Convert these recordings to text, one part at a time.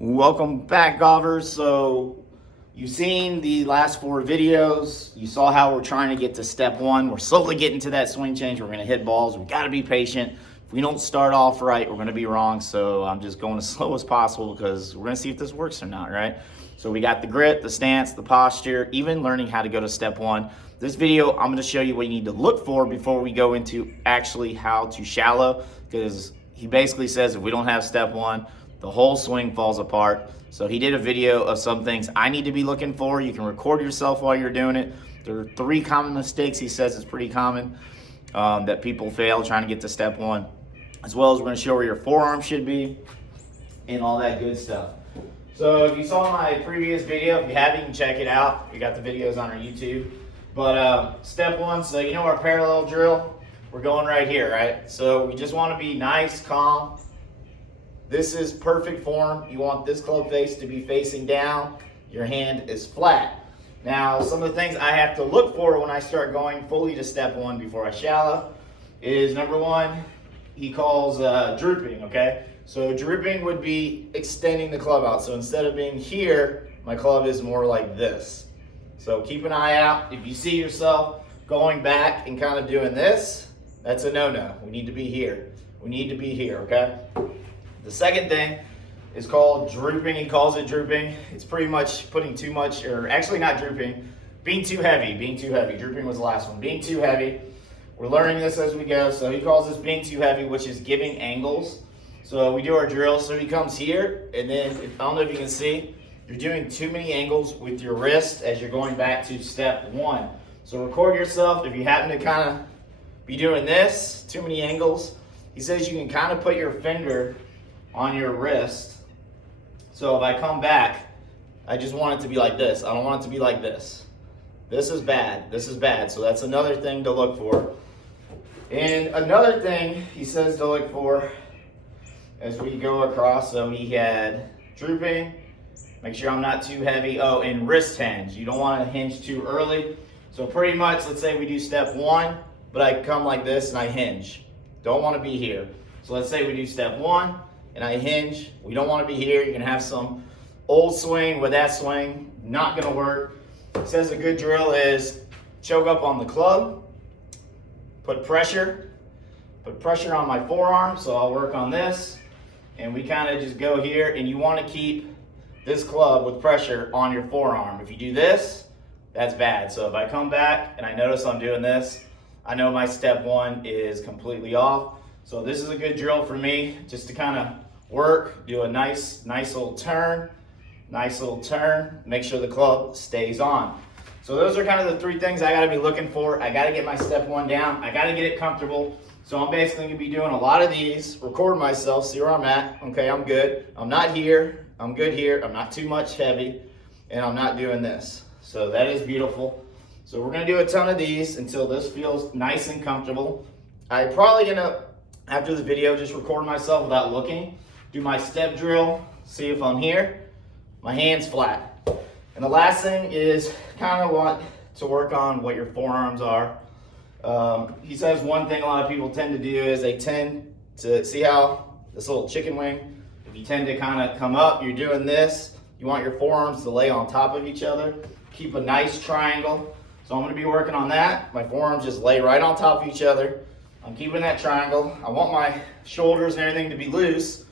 Welcome back, golfers. So you've seen the last 4 videos. You saw how we're trying to get to step 1. We're slowly getting to that swing change. We're going to hit balls. We got to be patient. If we don't start off right, we're going to be wrong. So I'm just going as slow as possible because we're going to see if this works or not, right? So we got the grit, the stance, the posture, even learning how to go to step 1. This video, I'm going to show you what you need to look for before we go into actually how to shallow, because he basically says if we don't have step 1, the whole swing falls apart. So he did a video of some things I need to be looking for. You can record yourself while you're doing it. There are 3 common mistakes he says is pretty common that people fail trying to get to step 1. As well as we're going to show where your forearm should be and all that good stuff. So if you saw my previous video, if you haven't, you can check it out. We got the videos on our YouTube. But step 1, so you know our parallel drill? We're going right here, right? So we just want to be nice, calm. This is perfect form. You want this club face to be facing down. Your hand is flat. Now, some of the things I have to look for when I start going fully to step 1 before I shallow is, number 1, he calls drooping, okay? So drooping would be extending the club out. So instead of being here, my club is more like this. So keep an eye out. If you see yourself going back and kind of doing this, that's a no-no. We need to be here. We need to be here, okay? The second thing is called drooping. He calls it drooping. It's pretty much putting too much, or actually not drooping, being too heavy. Drooping was the last one. Being too heavy. We're learning this as we go. So he calls this being too heavy, which is giving angles. So we do our drill. So he comes here, and then, I don't know if you can see, you're doing too many angles with your wrist as you're going back to step 1. So record yourself. If you happen to kind of be doing this, too many angles, he says you can kind of put your finger on your wrist. So if I come back, I just want it to be like this. I don't want it to be like this. This is bad. This is bad. So that's another thing to look for. And another thing he says to look for as we go across, so he had drooping, make sure I'm not too heavy. Oh, and wrist hinge. You don't want to hinge too early. So pretty much, let's say we do step 1, but I come like this and I hinge. Don't want to be here. So let's say we do step 1, and I hinge. We don't want to be here. You're going to have some old swing with that swing. Not going to work. It says a good drill is choke up on the club, put pressure on my forearm. So I'll work on this, and we kind of just go here, and you want to keep this club with pressure on your forearm. If you do this, that's bad. So if I come back and I notice I'm doing this, I know my step 1 is completely off. So this is a good drill for me, just to kind of work, do a nice little turn, make sure the club stays on. So those are kind of the 3 things I gotta be looking for. I gotta get my step 1 down, I gotta get it comfortable. So I'm basically gonna be doing a lot of these, record myself, see where I'm at. Okay, I'm good, I'm not here, I'm good here, I'm not too much heavy, and I'm not doing this. So that is beautiful. So we're gonna do a ton of these until this feels nice and comfortable. I'm probably gonna, after the video, just record myself without looking, do my step drill, see if I'm here, my hand's flat. And the last thing is kind of want to work on what your forearms are. He says one thing a lot of people tend to do is they tend to, see how this little chicken wing, if you tend to kind of come up, you're doing this, you want your forearms to lay on top of each other, keep a nice triangle. So I'm gonna be working on that. My forearms just lay right on top of each other. I'm keeping that triangle. I want my shoulders and everything to be loose,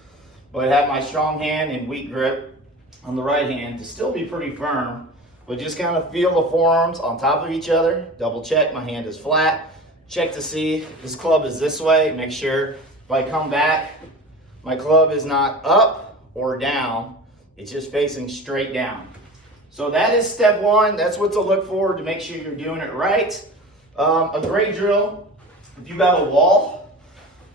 but have my strong hand and weak grip on the right hand to still be pretty firm, but just kind of feel the forearms on top of each other. Double check my hand is flat. Check to see if this club is this way. Make sure if I come back, my club is not up or down. It's just facing straight down. So that is step 1. That's what to look for to make sure you're doing it right. A great drill, if you have a wall,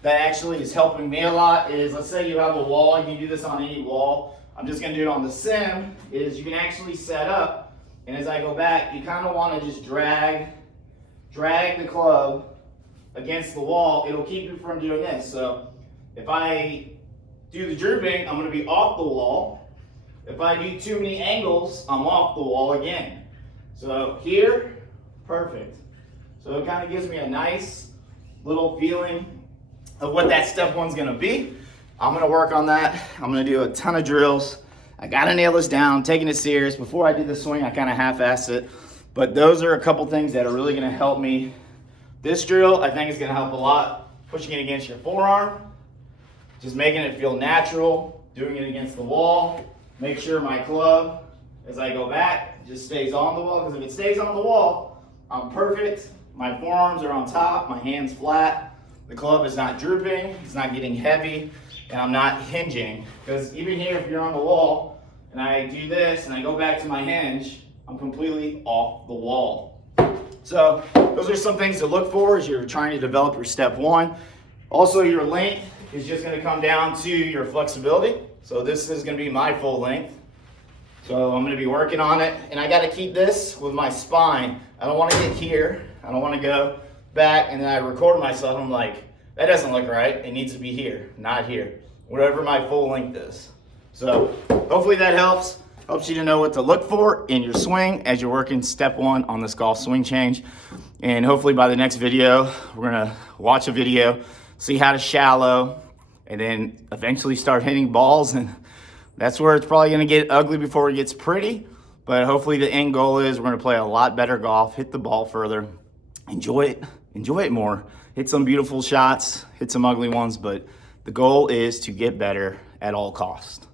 that actually is helping me a lot, is let's say you have a wall, you can do this on any wall. I'm just gonna do it on the sim, is you can actually set up, and as I go back, you kind of want to just drag the club against the wall. It'll keep you from doing this. So if I do the drooping, I'm gonna be off the wall. If I do too many angles, I'm off the wall again. So here, perfect. So it kind of gives me a nice little feeling of what that step 1's gonna be. I'm gonna work on that. I'm gonna do a ton of drills I gotta nail this down, taking it serious. Before I did the swing, I kind of half-assed it. But those are a couple things that are really gonna help me. This drill, I think, is gonna help a lot. Pushing it against your forearm, just making it feel natural, doing it against the wall. Make sure my club, as I go back, just stays on the wall, because if it stays on the wall, I'm perfect. My forearms are on top, my hands flat. The club is not drooping, it's not getting heavy, and I'm not hinging. Because even here, if you're on the wall, and I do this, and I go back to my hinge, I'm completely off the wall. So those are some things to look for as you're trying to develop your step one. Also, your length is just gonna come down to your flexibility. So this is gonna be my full length. So I'm gonna be working on it, and I gotta keep this with my spine. I don't wanna get here, I don't wanna go back, and then I record myself, I'm like, that doesn't look right. It needs to be here, not here. Whatever my full length is. So hopefully that helps you to know what to look for in your swing as you're working step one on this golf swing change. And hopefully by the next video, we're gonna watch a video, see how to shallow, and then eventually start hitting balls. And that's where it's probably gonna get ugly before it gets pretty. But hopefully the end goal is we're gonna play a lot better golf, hit the ball further, enjoy it more. Hit some beautiful shots, hit some ugly ones, but the goal is to get better at all costs.